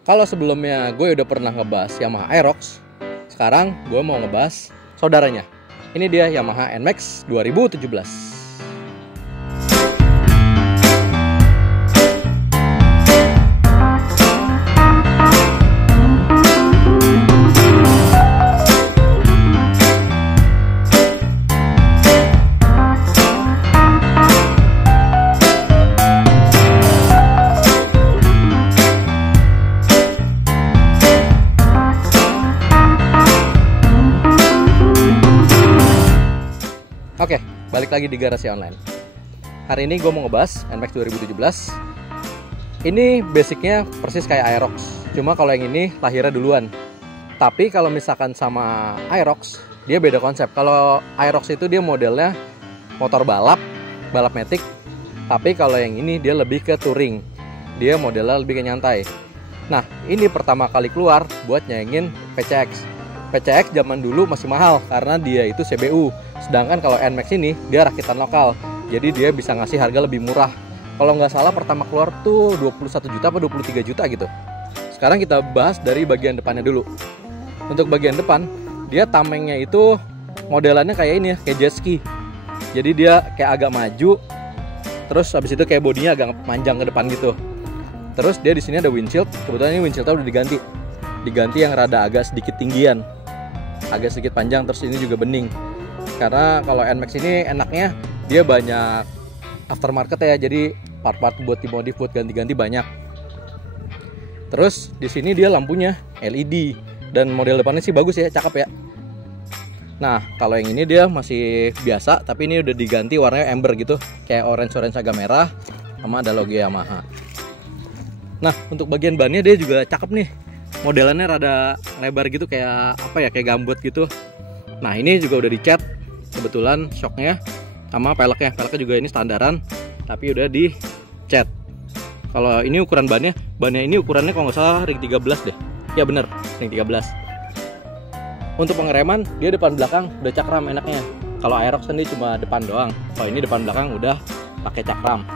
Kalau sebelumnya gue udah pernah ngebahas Yamaha Aerox, sekarang gue mau ngebahas saudaranya. Ini dia Yamaha NMAX 2017. Oke, balik lagi di Garasi Online. Hari ini gue mau ngebahas NMAX 2017. Ini basicnya persis kayak Aerox, cuma kalau yang ini lahirnya duluan. Tapi kalau misalkan sama Aerox, dia beda konsep. Kalau Aerox itu dia modelnya motor balap matic. Tapi kalau yang ini dia lebih ke touring. Dia modelnya lebih ke nyantai. Nah, ini pertama kali keluar buat nyaingin PCX. PCX zaman dulu masih mahal karena dia itu CBU. Sedangkan kalau NMAX ini dia rakitan lokal, jadi dia bisa ngasih harga lebih murah. Kalau nggak salah pertama keluar tuh 21 juta atau 23 juta gitu. Sekarang kita bahas dari bagian depannya dulu. Untuk bagian depan, dia tamengnya itu modelannya kayak ini ya, kayak jet ski. Jadi dia kayak agak maju, terus habis itu kayak bodinya agak panjang ke depan gitu. Terus dia di sini ada windshield, kebetulan ini windshieldnya udah diganti yang rada agak sedikit tinggian, agak sedikit panjang, terus ini juga bening. Karena kalau NMAX ini enaknya dia banyak aftermarket ya, jadi part-part buat dimodif, buat ganti-ganti banyak. Terus di sini dia lampunya LED dan model depannya sih bagus ya, cakep ya. Nah, kalau yang ini dia masih biasa, tapi ini udah diganti warnanya amber gitu, kayak orange agak merah, sama ada logo Yamaha. Nah, untuk bagian bannya dia juga cakep nih. Modelannya rada lebar gitu, kayak apa ya, kayak gambut gitu. Nah, ini juga udah dicat. Kebetulan shocknya sama peleknya juga ini standaran, tapi udah dicat. Kalau ini ukuran bannya ini ukurannya kalau nggak salah ring 13 deh. Ya bener, ring 13. Untuk pengereman dia depan belakang udah cakram enaknya. Kalau Aerox kan dia cuma depan doang. Kalau ini depan belakang udah pakai cakram.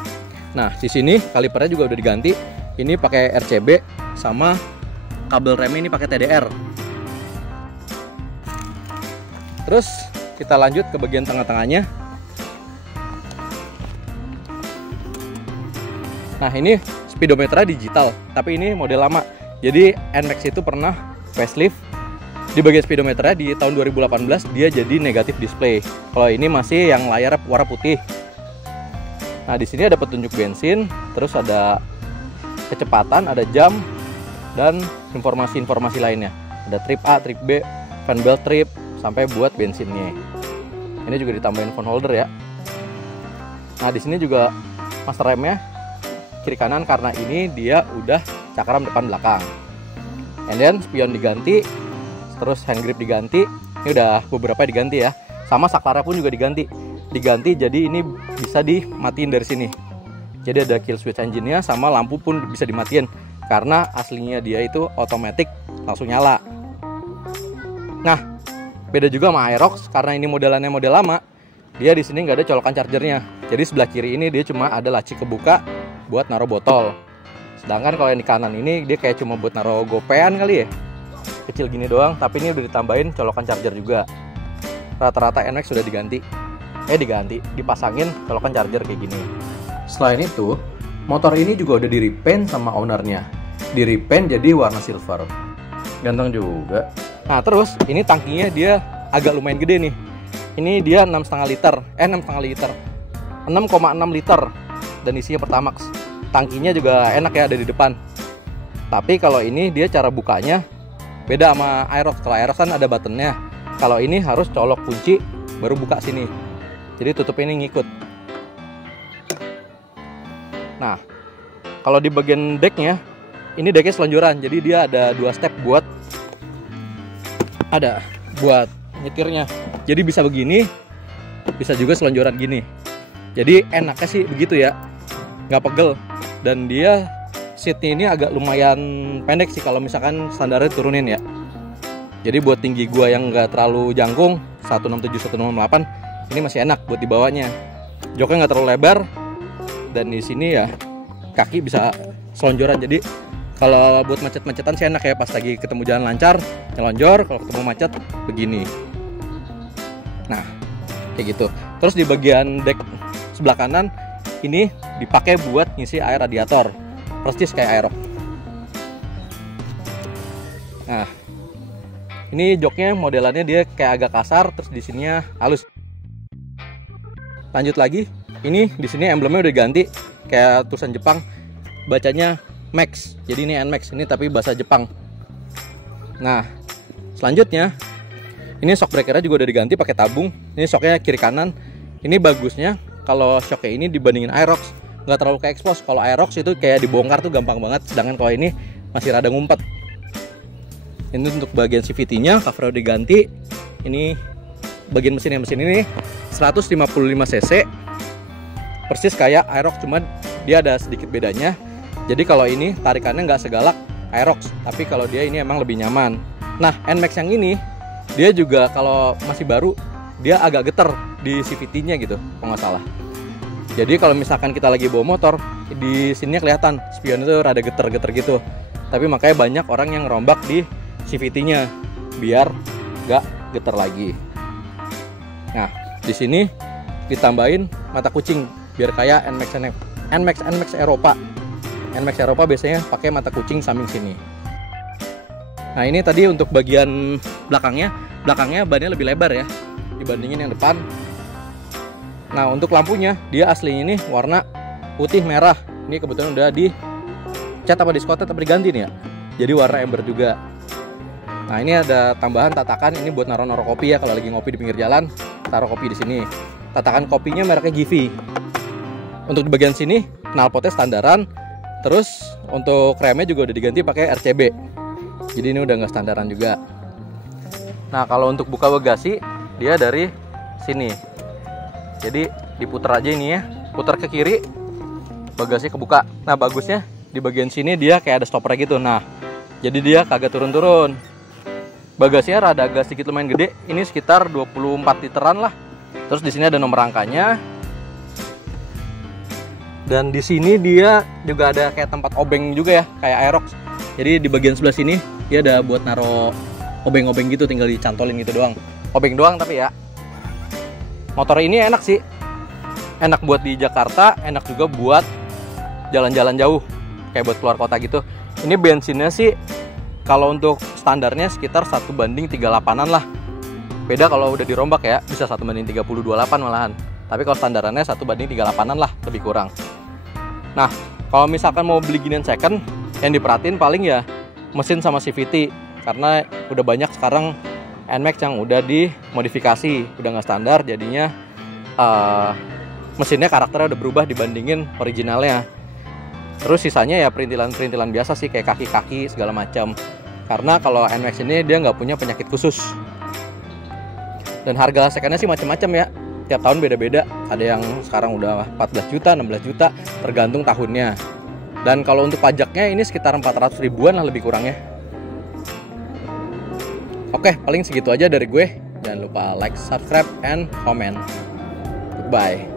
Nah, di sini kalipernya juga udah diganti. Ini pakai RCB sama kabel remnya ini pakai TDR. Terus kita lanjut ke bagian tengah-tengahnya. Nah, ini speedometernya digital, tapi ini model lama. Jadi NMAX itu pernah facelift. Di bagian speedometernya di tahun 2018 dia jadi negatif display. Kalau ini masih yang layar warna putih. Nah, di sini ada petunjuk bensin, terus ada kecepatan, ada jam, dan informasi-informasi lainnya. Ada trip A, trip B, fan belt trip, sampai buat bensinnya. Ini juga ditambahin phone holder ya. Nah, di sini juga master remnya kiri kanan karena ini dia udah cakram depan belakang. And then spion diganti, terus hand grip diganti. Ini udah beberapa diganti ya. Sama saklarnya pun juga diganti. Jadi ini bisa dimatiin dari sini. Jadi ada kill switch engine-nya, sama lampu pun bisa dimatiin karena aslinya dia itu otomatis langsung nyala. Nah, beda juga sama Aerox karena ini modelannya model lama. Dia di sini nggak ada colokan chargernya. Jadi sebelah kiri ini dia cuma ada laci kebuka buat naruh botol. Sedangkan kalau yang di kanan ini dia kayak cuma buat naruh gopean kali ya. Kecil gini doang, tapi ini udah ditambahin colokan charger juga. Rata-rata NMAX sudah dipasangin colokan charger kayak gini. Selain itu, motor ini juga udah di-repaint sama ownernya. Di-repaint jadi warna silver. Ganteng juga. Nah, terus ini tangkinya dia agak lumayan gede nih. Ini dia 6,5 liter. 6,6 liter dan isinya Pertamax. Tangkinya juga enak ya, ada di depan. Tapi kalau ini dia cara bukanya beda sama Aerox. Kalau Aerox kan ada buttonnya. Kalau ini harus colok kunci baru buka sini. Jadi tutup ini ngikut. Nah, kalau di bagian decknya, ini decknya selonjoran. Jadi dia ada 2 step buat nyetirnya. Jadi bisa begini, bisa juga selonjoran gini. Jadi enaknya sih begitu ya, nggak pegel. Dan dia seatnya ini agak lumayan pendek sih kalau misalkan standarnya turunin ya. Jadi buat tinggi gua yang nggak terlalu jangkung, 167 168, ini masih enak buat dibawanya. Joknya nggak terlalu lebar, dan di sini ya kaki bisa selonjoran. Jadi Kalau buat macet-macetan sih enak ya, pas lagi ketemu jalan lancar nyelonjor, kalau ketemu macet begini. Nah, kayak gitu. Terus di bagian deck sebelah kanan ini dipakai buat ngisi air radiator, persis kayak Aerox. Nah, ini joknya modelannya dia kayak agak kasar, terus di sininya halus. Lanjut lagi, ini di sini emblemnya udah diganti kayak tulisan Jepang, bacanya Max. Jadi ini NMAX ini tapi bahasa Jepang. Nah, selanjutnya ini shock breakernya juga udah diganti pakai tabung. Ini shocknya kiri kanan. Ini bagusnya kalau shocknya ini dibandingin Aerox nggak terlalu ke expose. Kalau Aerox itu kayak dibongkar tuh gampang banget, sedangkan kalau ini masih rada ngumpet. Ini untuk bagian CVT-nya cover udah diganti. Ini bagian mesin ini 155 cc, persis kayak Aerox, cuman dia ada sedikit bedanya. Jadi kalau ini tarikannya nggak segalak Aerox, tapi kalau dia ini emang lebih nyaman. Nah, NMAX yang ini dia juga kalau masih baru dia agak geter di CVT-nya gitu, kalau nggak salah. Jadi kalau misalkan kita lagi bawa motor, di sininya kelihatan spion itu rada geter-geter gitu. Tapi makanya banyak orang yang ngerombak di CVT-nya biar nggak geter lagi. Nah, di sini ditambahin mata kucing biar kayak NMAX Eropa. NMAX Eropa biasanya pakai mata kucing samping sini. Nah, ini tadi untuk bagian belakangnya bannya lebih lebar ya dibandingin yang depan. Nah, untuk lampunya dia aslinya ini warna putih merah. Ini kebetulan udah dicat apa diskotet apa diganti nih ya. Jadi warna ember juga. Nah, ini ada tambahan tatakan, ini buat naruh kopi ya, kalau lagi ngopi di pinggir jalan, taruh kopi di sini. Tatakan kopinya mereknya Givi. Untuk di bagian sini knalpotnya standaran. Terus untuk remnya juga udah diganti pakai RCB. Jadi ini udah nggak standaran juga. Nah, kalau untuk buka bagasi dia dari sini. Jadi diputar aja ini ya, putar ke kiri, bagasi kebuka. Nah, bagusnya di bagian sini dia kayak ada stopper gitu. Nah, jadi dia kagak turun-turun. Bagasinya rada agak sedikit lumayan gede. Ini sekitar 24 literan lah. Terus di sini ada nomor angkanya. Dan di sini dia juga ada kayak tempat obeng juga ya, kayak Aerox. Jadi di bagian sebelah sini dia ada buat naro obeng-obeng gitu, tinggal dicantolin gitu doang. Obeng doang tapi ya. Motor ini enak sih. Enak buat di Jakarta, enak juga buat jalan-jalan jauh, kayak buat keluar kota gitu. Ini bensinnya sih kalau untuk standarnya sekitar 1:38-an lah. Beda kalau udah dirombak ya, bisa 1:30-28 malahan. Tapi kalau standarannya 1:38-an lah, lebih kurang. Nah, kalau misalkan mau beli ginian second, yang diperhatiin paling ya mesin sama CVT. Karena udah banyak sekarang NMAX yang udah dimodifikasi, udah nggak standar, jadinya mesinnya karakternya udah berubah dibandingin originalnya. Terus sisanya ya perintilan-perintilan biasa sih, kayak kaki-kaki segala macam. Karena kalau NMAX ini dia nggak punya penyakit khusus. Dan harga secondnya sih macam-macam ya. Tiap tahun beda-beda. Ada yang sekarang udah 14 juta, 16 juta, tergantung tahunnya. Dan kalau untuk pajaknya ini sekitar 400 ribuan lah lebih kurangnya. Oke, paling segitu aja dari gue. Jangan lupa like, subscribe, and comment. Goodbye.